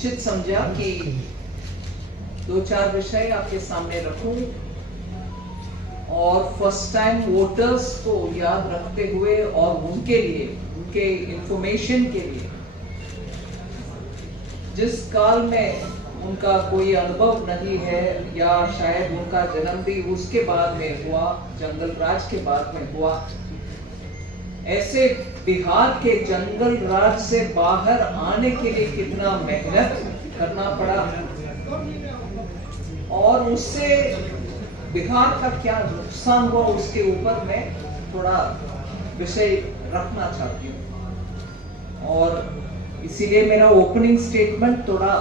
उचित समझा कि दो चार विषय आपके सामने रखूं और फर्स्ट टाइम वोटर्स को याद रखते हुए और उनके लिए, उनके इंफॉर्मेशन के लिए, जिस काल में उनका कोई अनुभव नहीं है या शायद उनका जन्म भी उसके बाद में हुआ, जंगल राज के बाद में हुआ, ऐसे बिहार के जंगल राज से बाहर आने के लिए कितना मेहनत करना पड़ा और उससे बिहार का क्या नुकसान हुआ, उसके ऊपर मैं थोड़ा विषय रखना चाहती हूँ। और इसीलिए मेरा ओपनिंग स्टेटमेंट थोड़ा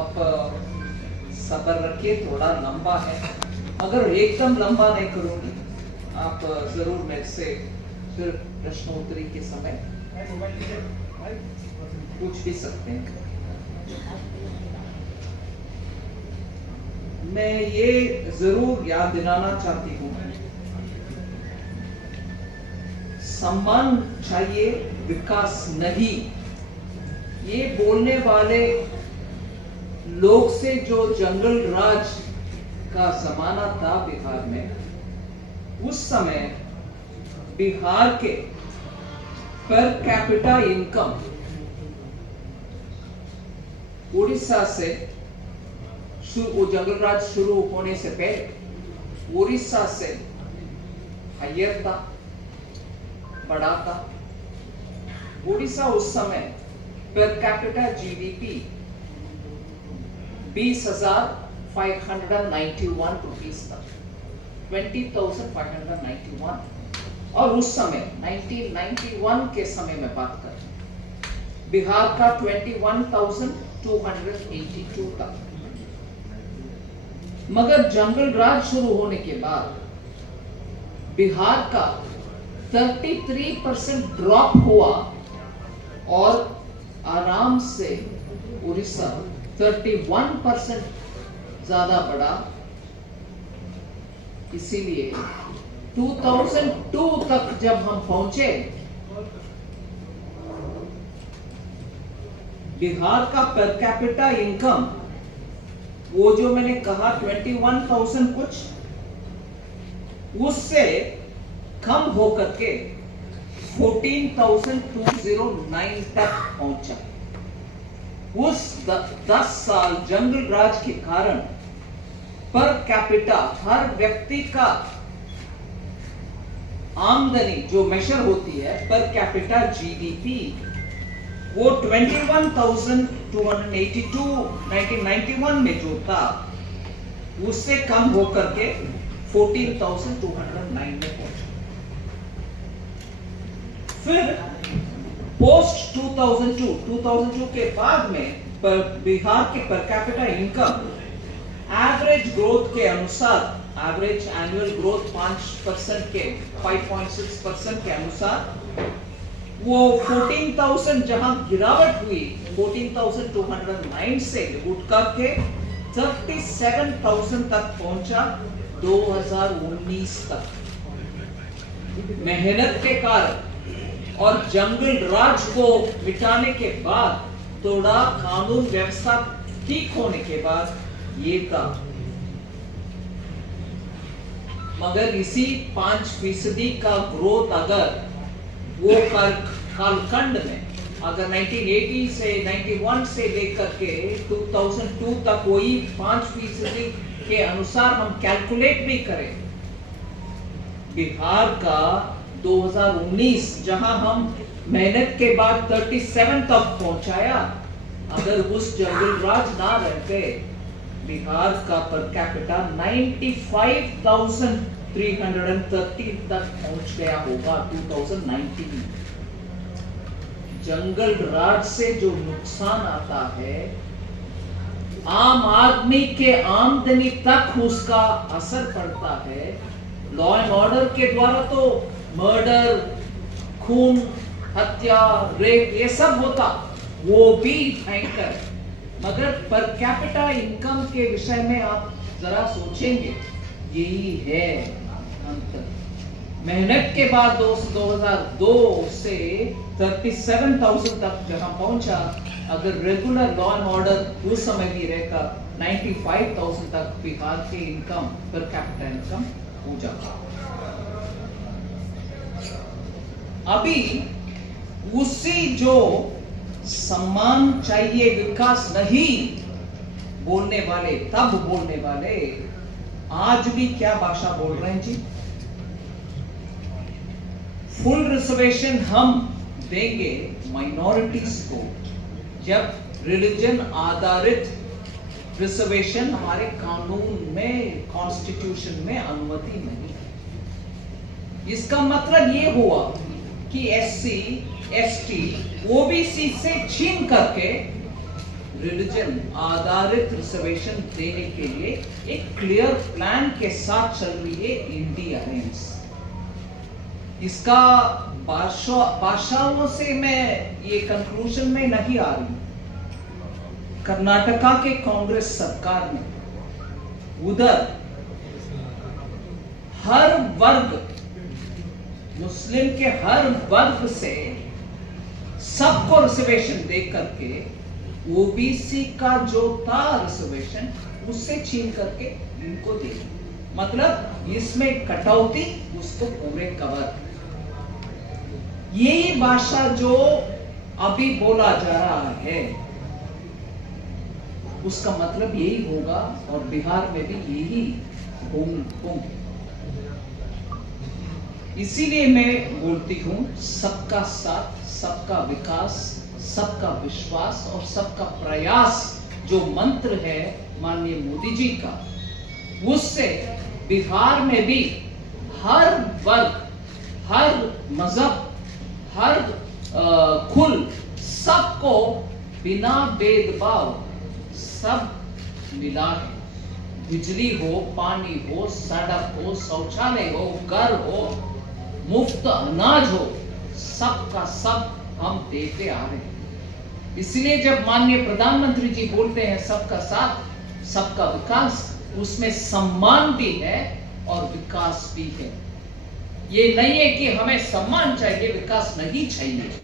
आप सब्र रखिए, थोड़ा लंबा है, मगर एकदम लंबा नहीं करूंगी। आप जरूर मेरे से फिर प्रश्नोत्तरी के समय पूछ भी सकते हैं। मैं ये जरूर याद दिलाना चाहती हूँ, सम्मान चाहिए, विकास नहीं। ये बोलने वाले लोग से जो जंगल राज का जमाना था बिहार में, उस समय बिहार के पर कैपिटा इनकम उड़ीसा से वो जंगल राज शुरू होने से पहले उड़ीसा से हायर था, बड़ा था। उड़ीसा उस समय पर कैपिटा जीडीपी 20,591 रुपीस था, 20,591। और उस समय 1991 के समय में बात कर, बिहार का 21,282 था। मगर जंगल राज शुरू होने के बाद बिहार का 33% ड्रॉप हुआ और आराम से उड़ीसा 31% ज्यादा बढ़ा। इसीलिए 2002 तक जब हम पहुंचे, बिहार का पर कैपिटा इनकम, वो जो मैंने कहा 21,000 कुछ, उससे कम होकर के 14,209 तक पहुंचा। उस 10 साल जंगल राज के कारण पर कैपिटा, हर व्यक्ति का आमदनी जो मेजर होती है पर कैपिटा जीडीपी, वो 21,282 1991 में जो था, उससे कम होकर के 14,209 में पहुंचा। फिर पोस्ट 2002 के बाद में पर बिहार के per capita income average growth के अनुसार, एवरेज एनुअल ग्रोथ 5% के 5.6% के अनुसार वो 14,000 जहां गिरावट हुई 14,209 से उठ करके 37,000 तक पहुंचा 2019 तक। मेहनत के कारण और जंगल राज को मिटाने के बाद, थोड़ा कानून व्यवस्था ठीक होने के बाद ये था। मगर इसी 5% का ग्रोथ अगर वो कालखंड में अगर 1980 से 91 से लेकर के 2002 तक वही 5% के अनुसार हम कैलकुलेट भी करें, बिहार का 2019 जहां हम मेहनत के बाद 37 तक पहुंचाया, अगर उस जंगल राज ना रहते, बिहार का पर कैपिटा 95,330 तक पहुंच गया होगा 2019। जंगल राज से जो नुकसान आता है, आम आदमी के आमदनी तक उसका असर पड़ता है। लॉ एंड ऑर्डर के द्वारा तो मर्डर, खून, हत्या, रेप ये सब होता, वो भी भयंकर। मगर पर कैपिटा इनकम के विषय में आप जरा सोचेंगे, यही है अंतर। मेहनत के बाद 2002 से 37,000 तक जहां पहुंचा, अगर रेगुलर लॉ एंड ऑर्डर उस समय भी रहता 95,000 तक बिहार के इनकम पर कैपिटा इनकम हो जाता। अभी उसी जो सम्मान चाहिए विकास नहीं बोलने वाले, तब बोलने वाले आज भी क्या भाषा बोल रहे हैं जी? फुल रिजर्वेशन हम देंगे माइनॉरिटीज को, जब रिलीजन आधारित रिजर्वेशन हमारे कानून में, कॉन्स्टिट्यूशन में अनुमति नहीं। इसका मतलब ये हुआ कि एससी, एसटी, ओबीसी से छीन करके रिलीजन आधारित रिजर्वेशन देने के लिए एक क्लियर प्लान के साथ चल रही है इंडिया अलायंस। इसका भाषाओं से मैं ये कंक्लूजन में नहीं आ रही। कर्नाटका के कांग्रेस सरकार ने उधर हर वर्ग, मुस्लिम के हर वर्ग से सबको रिजर्वेशन दे करके ओबीसी का जो था रिजर्वेशन उससे छीन करके इनको दे, मतलब इसमें कटौती, उसको पूरे कवर। यही भाषा जो अभी बोला जा रहा है उसका मतलब यही होगा, और बिहार में भी यही होगा। इसीलिए मैं बोलती हूं सबका साथ, सबका विकास, सबका विश्वास और सबका प्रयास जो मंत्र है माननीय मोदी जी का, उससे बिहार में भी हर वर्ग, हर मजहब, हर कुल, सबको बिना भेदभाव सब मिला है। बिजली हो, पानी हो, सड़क हो, शौचालय हो, घर हो, मुफ्त अनाज हो, सबका सब हम देते आ रहे हैं। इसलिए जब माननीय प्रधानमंत्री जी बोलते हैं सबका साथ, सबका विकास, उसमें सम्मान भी है और विकास भी है। ये नहीं है कि हमें सम्मान चाहिए, विकास नहीं चाहिए।